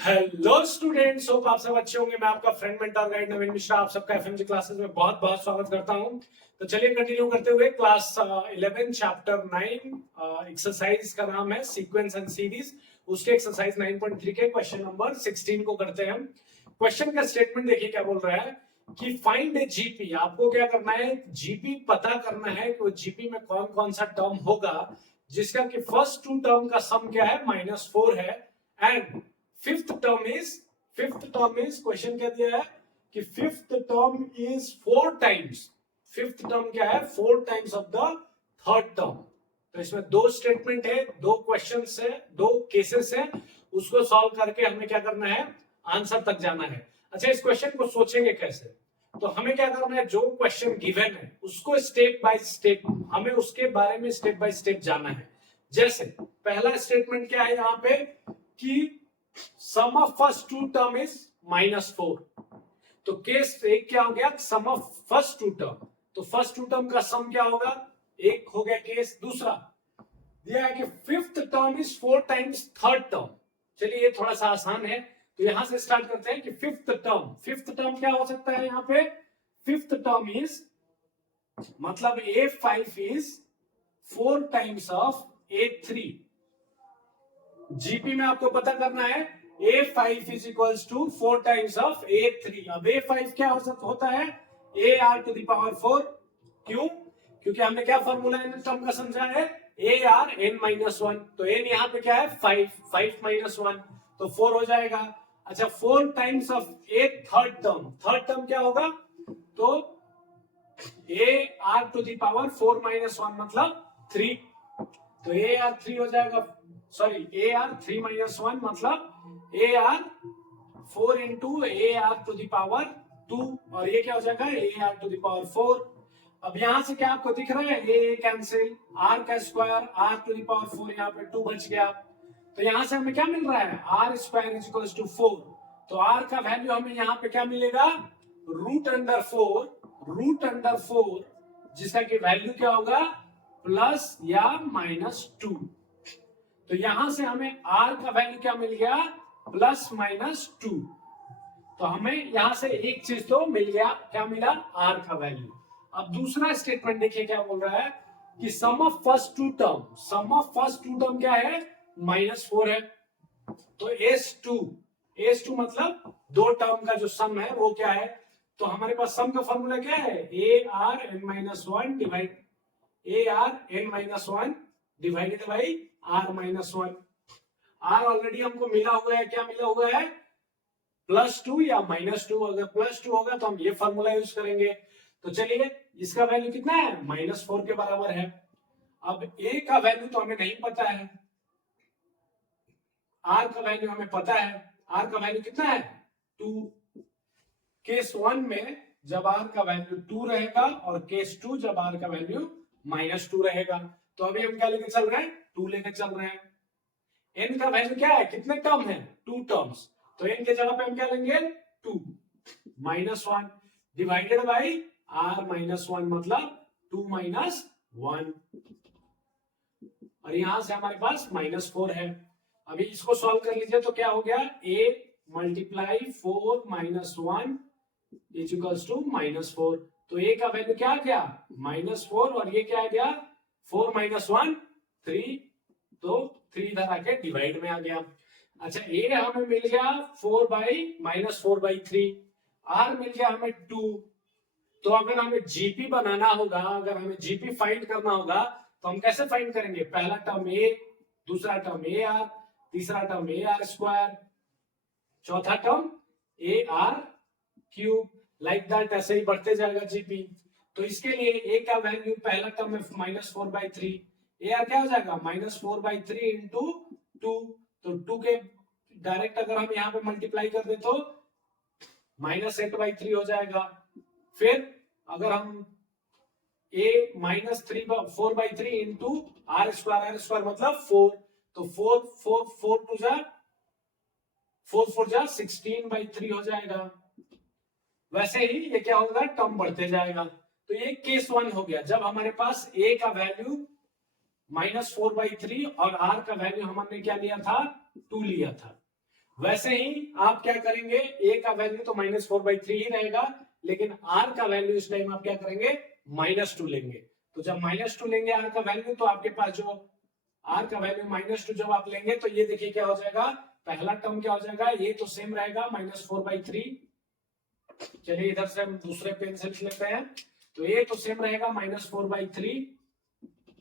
Hello students, hope आप सब अच्छे होंगे। मैं आपका फ्रेंड मेंटर गाइड नवीन मिश्रा आप सबका एफएमजी क्लासेस में बहुत बहुत स्वागत करता हूं। तो चलिए कंटिन्यू करते हुए क्लास 11 चैप्टर 9 एक्सरसाइज का नाम है सीक्वेंस एंड सीरीज। उसके एक्सरसाइज 9.3 के क्वेश्चन नंबर 16 को करते हैं हम। क्वेश्चन का स्टेटमेंट देखिए क्या बोल रहा है कि फाइंड ए जीपी। आपको क्या करना है, जीपी पता करना है कि वो जीपी में कौन कौन सा टर्म होगा जिसका कि फर्स्ट टू टर्म का सम क्या है -4 है and fifth term is question क्या दिया है कि fifth term is 4 times. Fifth term क्या है, 4 times of the third term. तो इसमें दो स्टेटमेंट है, दो क्वेश्चन है, दो केसेस है। उसको सॉल्व करके हमें क्या करना है, आंसर तक जाना है। अच्छा, इस क्वेश्चन को सोचेंगे कैसे, तो हमें क्या करना है, जो क्वेश्चन गिवन है उसको स्टेप बाय स्टेप हमें उसके बारे में स्टेप बाय स्टेप जाना है। जैसे पहला स्टेटमेंट क्या है यहाँ पे कि sum of first two term is -4। तो केस एक क्या हो गया, sum of first two term. तो फर्स्ट टू टर्म का सम क्या होगा, एक हो गया केस। दूसरा दिया है कि fifth term is 4 times third term. चलिए ये थोड़ा सा आसान है, तो यहां से स्टार्ट करते हैं कि फिफ्थ टर्म क्या हो सकता है। यहाँ पे फिफ्थ टर्म इज मतलब A5 is 4 times of A3। GP में आपको पता करना है A5 is equals to 4 times of A3। अब A5 क्या होता है, AR टू द पावर 4। क्यों? क्योंकि हमने क्या फॉर्मूला इन टर्म का समझा है, AR n-1। तो n यहाँ पे क्या है 5 - 1 तो 4 हो जाएगा। अच्छा, 4 times of A third term क्या होगा, तो AR टू द पावर 4 - 1 मतलब 3। तो AR 3 हो जाएगा, सॉरी AR 3 - 1 मतलब AR 4 into AR to the power 2, और ये क्या हो जाएगा AR टू द पावर 4। अब यहां से क्या आपको दिख रहा है, A कैंसिल, R का square, R to the power 4 यहाँ पे 2 बच गया। तो यहां से हमें क्या मिल रहा है, R square is equal to 4। तो R का वैल्यू हमें यहाँ पे क्या मिलेगा, √4 जिसका कि वैल्यू क्या होगा प्लस या -2। तो यहां से हमें R का वैल्यू क्या मिल गया, +-2। तो हमें यहां से एक चीज तो मिल गया, क्या मिला, R का वैल्यू। अब दूसरा स्टेटमेंट देखिए क्या बोल रहा है कि sum of first two term क्या है, -4 है। तो S2 मतलब दो टर्म का जो सम है वो क्या है, तो हमारे पास सम का फॉर्मूला क्या है, AR n-1 divided by R-1। R already हमको मिला हुआ है, क्या मिला हुआ है, +2 या -2। अगर +2 होगा तो हम ये फॉर्मूला यूज करेंगे। तो चलिए इसका वैल्यू कितना है, -4 के बराबर है। अब A का वैल्यू तो हमें नहीं पता है, R का वैल्यू हमें पता है। R का वैल्यू कितना है, 2। केस 1 में जब R का वैल्यू 2 रहेगा और केस 2 जब R का वैल्यू -2 रहेगा। तो अभी हम क्या लेके चल रहे हैं, 2 लेके चल रहे हैं। n का वैल्यू क्या है, कितने टर्म है, 2 टर्म्स। तो n के जगह पे हम क्या लेंगे, 2 -1 डिवाइडेड बाई R-1 मतलब 2 - 1, और यहां से हमारे पास -4 है। अभी इसको सॉल्व कर लीजिए तो क्या हो गया, A × 4 - 1 इज इक्वल्स टू -4। तो A का वैल्यू क्या आ गया, -4, और ये क्या आ गया 4 - 1 3, तो 3 इधर आके डिवाइड में आ गया। अच्छा, A हमें मिल गया -4/3, R मिल गया हमें 2। तो अगर हमें जीपी बनाना होगा, अगर हमें जीपी फाइंड करना होगा तो हम कैसे फाइंड करेंगे, पहला टर्म A, दूसरा टर्म AR, तीसरा टर्म AR स्क्वायर, चौथा टर्म AR3, लाइक दैट, ऐसे ही बढ़ते जाएगा जीपी। तो इसके लिए A का वैल्यू पहला टर्म में -4/3, AR क्या हो जाएगा -4/3 इंटू 2। तो 2 के डायरेक्ट अगर हम यहाँ पे मल्टीप्लाई कर दे तो -8/3 हो जाएगा। फिर अगर हम -4/3 इंटू R स्क्वायर मतलब 4, तो 4 जा 16/3 हो जाएगा। वैसे ही ये क्या होगा, टर्म बढ़ते जाएगा। तो ये केस 1 हो गया, जब हमारे पास A का वैल्यू -4/3 और R का वैल्यू हमने क्या लिया था, 2 लिया था। वैसे ही आप क्या करेंगे, ए का वैल्यू तो -4/3 ही रहेगा, लेकिन आर का वैल्यू इस टाइम आप क्या करेंगे, -2 लेंगे। तो जब -2 लेंगे आर का वैल्यू, तो आपके पास जो आर का वैल्यू -2 जब आप लेंगे, तो ये देखिए क्या हो जाएगा, पहला टर्म क्या हो जाएगा, ये तो सेम रहेगा -4/3। चलिए इधर से हम दूसरे पेन से लिख लेते हैं। तो ये तो सेम रहेगा -4/3।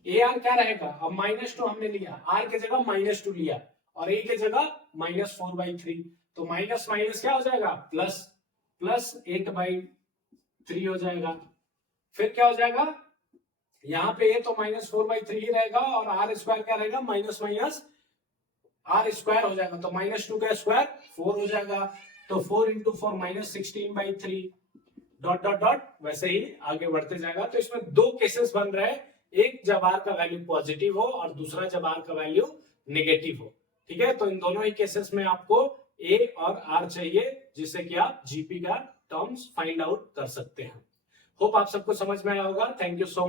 ए आर क्या रहेगा, अब -2 हमने लिया, आर के जगह -2 लिया और ए के जगह -4/3, तो माइनस माइनस क्या हो जाएगा, प्लस, प्लस 8/3 हो जाएगा। फिर क्या हो जाएगा, यहाँ पे ये तो -4/3 ही रहेगा और आर स्क्वायर क्या रहेगा, माइनस माइनस आर स्क्वायर हो जाएगा, तो -2 का स्क्वायर 4 हो जाएगा, तो 4 × 4 -16/3 डॉट डॉट डॉट वैसे ही आगे बढ़ते जाएगा। तो इसमें दो केसेस बन रहे हैं, एक जब आर का वैल्यू पॉजिटिव हो और दूसरा जब आर का वैल्यू नेगेटिव हो। ठीक है, तो इन दोनों ही केसेस में आपको ए और आर चाहिए, जिससे कि आप जीपी का टर्म्स फाइंड आउट कर सकते हैं। होप आप सबको समझ में आया होगा। Thank you so much.